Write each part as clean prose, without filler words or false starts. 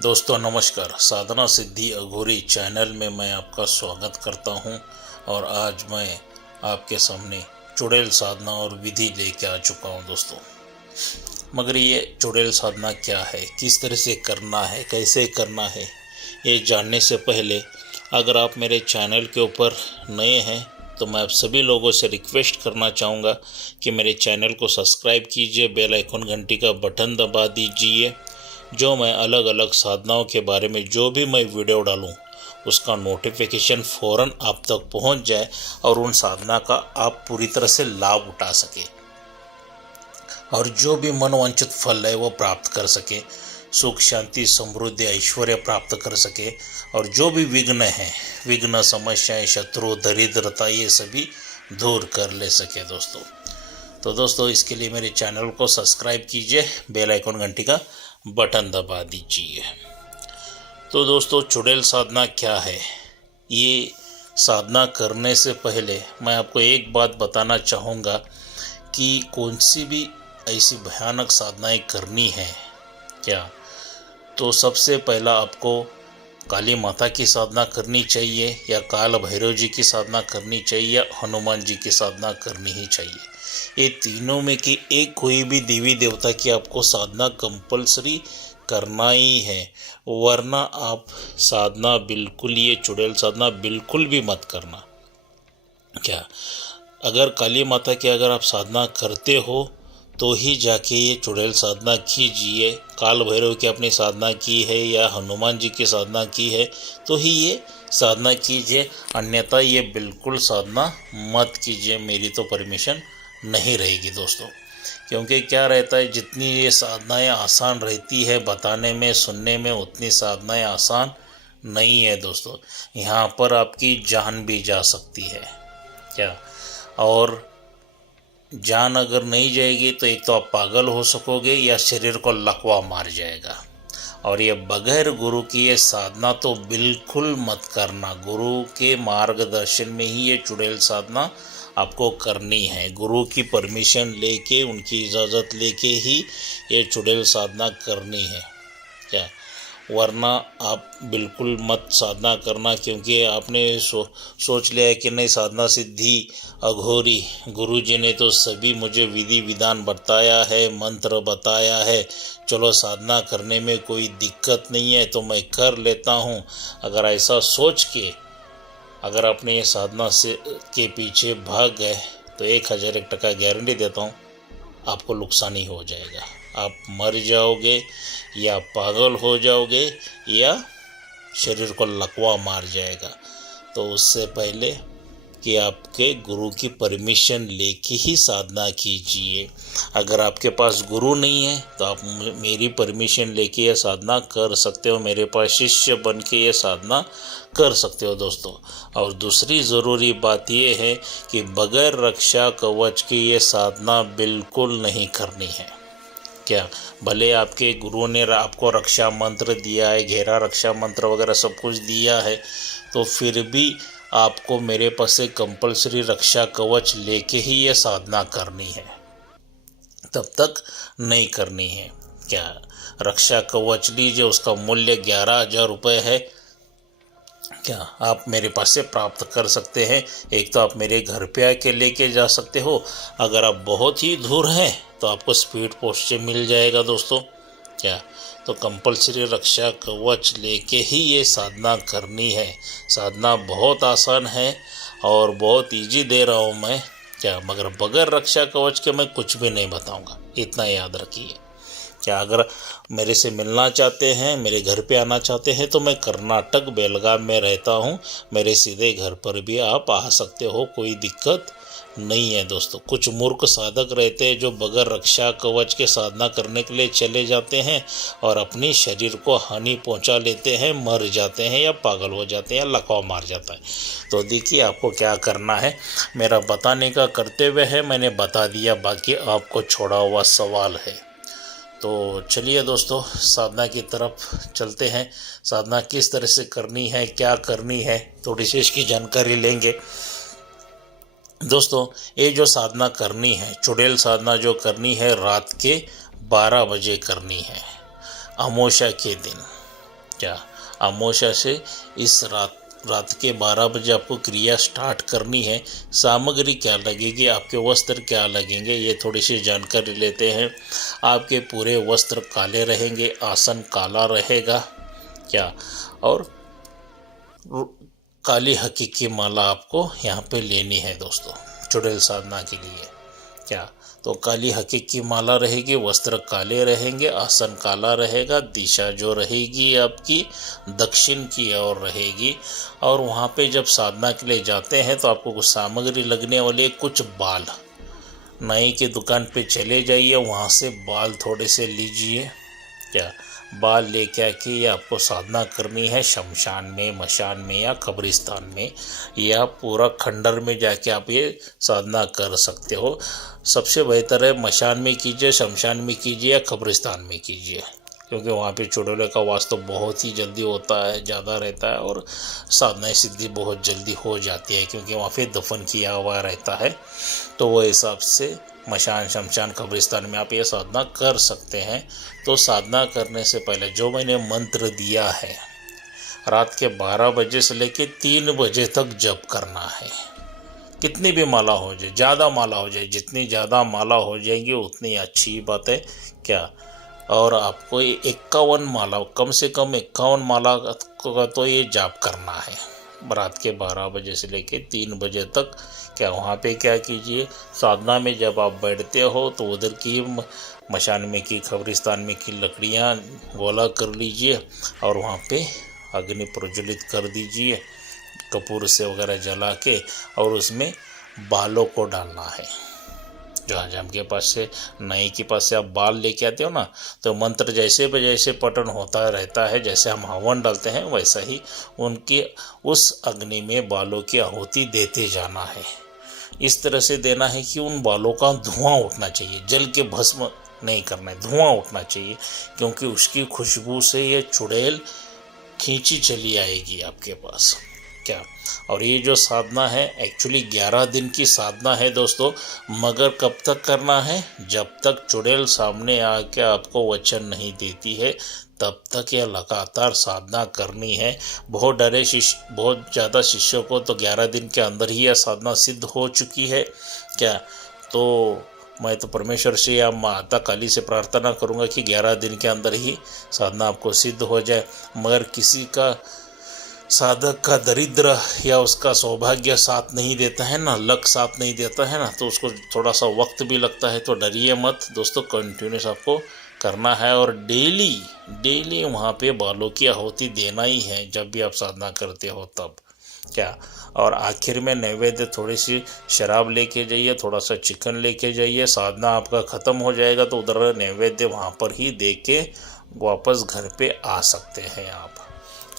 दोस्तों नमस्कार। साधना सिद्धि अघोरी चैनल में मैं आपका स्वागत करता हूं और आज मैं आपके सामने चुड़ैल साधना और विधि लेके आ चुका हूं दोस्तों। मगर ये चुड़ैल साधना क्या है, किस तरह से करना है, कैसे करना है, ये जानने से पहले अगर आप मेरे चैनल के ऊपर नए हैं तो मैं आप सभी लोगों से रिक्वेस्ट करना चाहूँगा कि मेरे चैनल को सब्सक्राइब कीजिए, बेल आइकन घंटी का बटन दबा दीजिए। जो मैं अलग अलग साधनाओं के बारे में जो भी मैं वीडियो डालूं उसका नोटिफिकेशन फ़ौरन आप तक पहुंच जाए और उन साधना का आप पूरी तरह से लाभ उठा सके और जो भी मनोवांछित फल है वो प्राप्त कर सके, सुख शांति समृद्धि ऐश्वर्य प्राप्त कर सके और जो भी विघ्न है, विघ्न समस्याएं शत्रु दरिद्रता ये सभी दूर कर ले सके दोस्तों। तो दोस्तों इसके लिए मेरे चैनल को सब्सक्राइब कीजिए, बेल आइकन घंटी का बटन दबा दीजिए। तो दोस्तों चुड़ैल साधना क्या है, ये साधना करने से पहले मैं आपको एक बात बताना चाहूँगा कि कौन सी भी ऐसी भयानक साधनाएं करनी है क्या। तो सबसे पहला आपको काली माता की साधना करनी चाहिए या काल भैरव जी की साधना करनी चाहिए या हनुमान जी की साधना करनी ही चाहिए। ये तीनों में की एक कोई भी देवी देवता की आपको साधना कंपलसरी करना ही है, वरना आप साधना बिल्कुल ये चुड़ैल साधना बिल्कुल भी मत करना क्या। अगर काली माता की अगर आप साधना करते हो तो ही जाके ये चुड़ैल साधना कीजिए। काल भैरव की अपनी साधना की है या हनुमान जी की साधना की है तो ही ये साधना कीजिए, अन्यथा ये बिल्कुल साधना मत कीजिए। मेरी तो परमिशन नहीं रहेगी दोस्तों। क्योंकि क्या रहता है, जितनी ये साधनाएं आसान रहती है बताने में सुनने में उतनी साधनाएं आसान नहीं है दोस्तों। यहाँ पर आपकी जान भी जा सकती है क्या, और जान अगर नहीं जाएगी तो एक तो आप पागल हो सकोगे या शरीर को लकवा मार जाएगा। और ये बगैर गुरु की ये साधना तो बिल्कुल मत करना। गुरु के मार्गदर्शन में ही ये चुड़ैल साधना आपको करनी है। गुरु की परमिशन लेके, उनकी इजाज़त लेके ही ये चुड़ैल साधना करनी है क्या, वरना आप बिल्कुल मत साधना करना। क्योंकि आपने सोच लिया है कि नहीं साधना सिद्धि अघोरी, गुरु जी ने तो सभी मुझे विधि विधान बताया है, मंत्र बताया है, चलो साधना करने में कोई दिक्कत नहीं है तो मैं कर लेता हूँ। अगर ऐसा सोच के अगर आपने ये साधना से के पीछे भाग गए तो 1001% गारंटी देता हूँ आपको नुकसान ही हो जाएगा। आप मर जाओगे या पागल हो जाओगे या शरीर को लकवा मार जाएगा। तो उससे पहले कि आपके गुरु की परमिशन लेके ही साधना कीजिए। अगर आपके पास गुरु नहीं है तो आप मेरी परमिशन लेके ये साधना कर सकते हो, मेरे पास शिष्य बन के ये साधना कर सकते हो दोस्तों। और दूसरी ज़रूरी बात ये है कि बगैर रक्षा कवच की ये साधना बिल्कुल नहीं करनी है क्या। भले आपके गुरु ने आपको रक्षा मंत्र दिया है, घेरा रक्षा मंत्र वगैरह सब कुछ दिया है, तो फिर भी आपको मेरे पास से कंपलसरी रक्षा कवच लेके ही ये साधना करनी है, तब तक नहीं करनी है क्या। रक्षा कवच लीजिए, उसका मूल्य 11,000 रुपये है क्या। आप मेरे पास से प्राप्त कर सकते हैं। एक तो आप मेरे घर पे आके लेके जा सकते हो, अगर आप बहुत ही दूर हैं तो आपको स्पीड पोस्ट से मिल जाएगा दोस्तों क्या। तो कंपलसरी रक्षा कवच लेके ही ये साधना करनी है। साधना बहुत आसान है और बहुत इजी दे रहा हूँ मैं क्या, मगर बगैर रक्षा कवच के मैं कुछ भी नहीं बताऊँगा, इतना याद रखिए क्या। अगर मेरे से मिलना चाहते हैं, मेरे घर पे आना चाहते हैं तो मैं कर्नाटक बेलगाम में रहता हूँ, मेरे सीधे घर पर भी आप आ सकते हो, कोई दिक्कत नहीं है दोस्तों। कुछ मूर्ख साधक रहते हैं जो बगैर रक्षा कवच के साधना करने के लिए चले जाते हैं और अपनी शरीर को हानि पहुंचा लेते हैं, मर जाते हैं या पागल हो जाते हैं या लकवा मार जाता है। तो देखिए आपको क्या करना है, मेरा बताने का कर्तव्य है, मैंने बता दिया, बाकी आपको छोड़ा हुआ सवाल है। तो चलिए दोस्तों साधना की तरफ चलते हैं। साधना किस तरह से करनी है, क्या करनी है, थोड़ी सी इसकी जानकारी लेंगे दोस्तों। ये जो साधना करनी है, चुड़ैल साधना जो करनी है, रात के 12 बजे करनी है, अमावस्या के दिन क्या अमावस्या से इस रात के 12 बजे आपको क्रिया स्टार्ट करनी है। सामग्री क्या लगेगी, आपके वस्त्र क्या लगेंगे, ये थोड़ी सी जानकारी लेते हैं। आपके पूरे वस्त्र काले रहेंगे, आसन काला रहेगा क्या, और काली हकी की माला आपको यहाँ पे लेनी है दोस्तों चुड़ैल साधना के लिए क्या। तो काली हकी की माला रहेगी, वस्त्र काले रहेंगे, आसन काला रहेगा, दिशा जो रहेगी आपकी दक्षिण की ओर रहेगी। और वहाँ पे जब साधना के लिए जाते हैं तो आपको कुछ सामग्री लगने वाली है, कुछ बाल नाई की दुकान पे चले जाइए, वहाँ से बाल थोड़े से लीजिए क्या। बाल लेके आके ये आपको साधना करनी है शमशान में, मशान में या कब्रिस्तान में, या पूरा खंडर में जाके आप ये साधना कर सकते हो। सबसे बेहतर है मशान में कीजिए, शमशान में कीजिए या कब्रिस्तान में कीजिए, क्योंकि वहाँ पे चुड़ैलों का वास तो बहुत ही जल्दी होता है, ज़्यादा रहता है, और साधना सिद्धि बहुत जल्दी हो जाती है, क्योंकि वहाँ पे दफन किया हुआ रहता है। तो वो हिसाब से मशान, शमशान, कब्रिस्तान में आप ये साधना कर सकते हैं। तो साधना करने से पहले जो मैंने मंत्र दिया है, रात के 12 बजे से लेके 3 बजे तक जप करना है। कितनी भी माला हो जाए, ज़्यादा माला हो जाए, जितनी ज़्यादा माला हो जाएगी उतनी अच्छी बात है क्या। और आपको 51 माला, कम से कम 51 माला का तो ये जाप करना है रात के 12 बजे से लेके 3 बजे तक क्या। वहाँ पे क्या कीजिए, साधना में जब आप बैठते हो तो उधर की मशान में की, कब्रिस्तान में की लकड़ियाँ गोला कर लीजिए और वहाँ पे अग्नि प्रज्वलित कर दीजिए कपूर से वगैरह जला के, और उसमें बालों को डालना है। जहाँ के पास से, नाई के पास से आप बाल लेके आते हो ना, तो मंत्र जैसे जैसे पठन होता रहता है, जैसे हम हवन डालते हैं वैसा ही उनकी उस अग्नि में बालों की आहुति देते जाना है। इस तरह से देना है कि उन बालों का धुआं उठना चाहिए, जल के भस्म नहीं करना है, धुआं उठना चाहिए, क्योंकि उसकी खुशबू से ये चुड़ैल खींची चली आएगी आपके पास क्या। और ये जो साधना है एक्चुअली 11 दिन की साधना है दोस्तों, मगर कब तक करना है, जब तक चुड़ैल सामने आके आपको वचन नहीं देती है तब तक यह लगातार साधना करनी है। बहुत बहुत ज़्यादा शिष्यों को तो 11 दिन के अंदर ही यह साधना सिद्ध हो चुकी है क्या। तो मैं तो परमेश्वर से या माता काली से प्रार्थना करूंगा कि 11 दिन के अंदर ही साधना आपको सिद्ध हो जाए। मगर किसी का, साधक का दरिद्र या उसका सौभाग्य साथ नहीं देता है ना, लक साथ नहीं देता है ना, तो उसको थोड़ा सा वक्त भी लगता है। तो डरिए मत दोस्तों, कंटिन्यूस आपको करना है और डेली वहाँ पे बालों की आहुति देना ही है जब भी आप साधना करते हो तब क्या। और आखिर में नैवेद्य थोड़ी सी शराब लेके जाइए, थोड़ा सा चिकन लेके जाइए। साधना आपका ख़त्म हो जाएगा तो उधर नैवेद्य वहाँ पर ही दे के वापस घर पे आ सकते हैं आप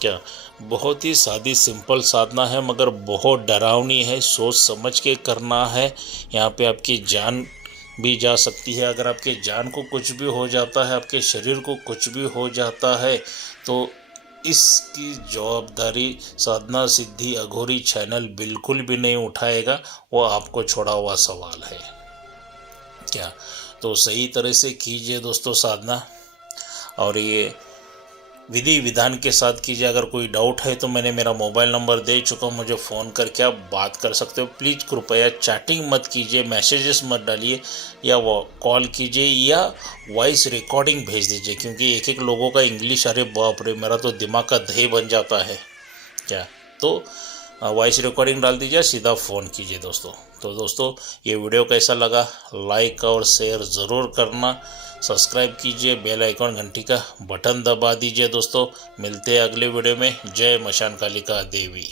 क्या। बहुत ही सादी सिंपल साधना है, मगर बहुत डरावनी है, सोच समझ के करना है। यहाँ पे आपकी जान भी जा सकती है। अगर आपके जान को कुछ भी हो जाता है, आपके शरीर को कुछ भी हो जाता है, तो इसकी जवाबदारी साधना सिद्धि अघोरी चैनल बिल्कुल भी नहीं उठाएगा, वो आपको छोड़ा हुआ सवाल है क्या। तो सही तरह से कीजिए दोस्तों साधना, और ये विधि विधान के साथ कीजिए। अगर कोई डाउट है तो मैंने मेरा मोबाइल नंबर दे चुका हूँ, मुझे फ़ोन करके आप बात कर सकते हो। प्लीज़ कृपया चैटिंग मत कीजिए, मैसेजेस मत डालिए, या वो कॉल कीजिए या वॉइस रिकॉर्डिंग भेज दीजिए, क्योंकि एक एक लोगों का इंग्लिश, अरे बाप रे, मेरा तो दिमाग का दही बन जाता है क्या। तो वॉइस रिकॉर्डिंग डाल दीजिए, सीधा फ़ोन कीजिए दोस्तों। तो दोस्तों ये वीडियो कैसा लगा, लाइक और शेयर ज़रूर करना, सब्सक्राइब कीजिए, बेल आइकॉन घंटी का बटन दबा दीजिए दोस्तों। मिलते हैं अगले वीडियो में। जय मशान कालिका देवी।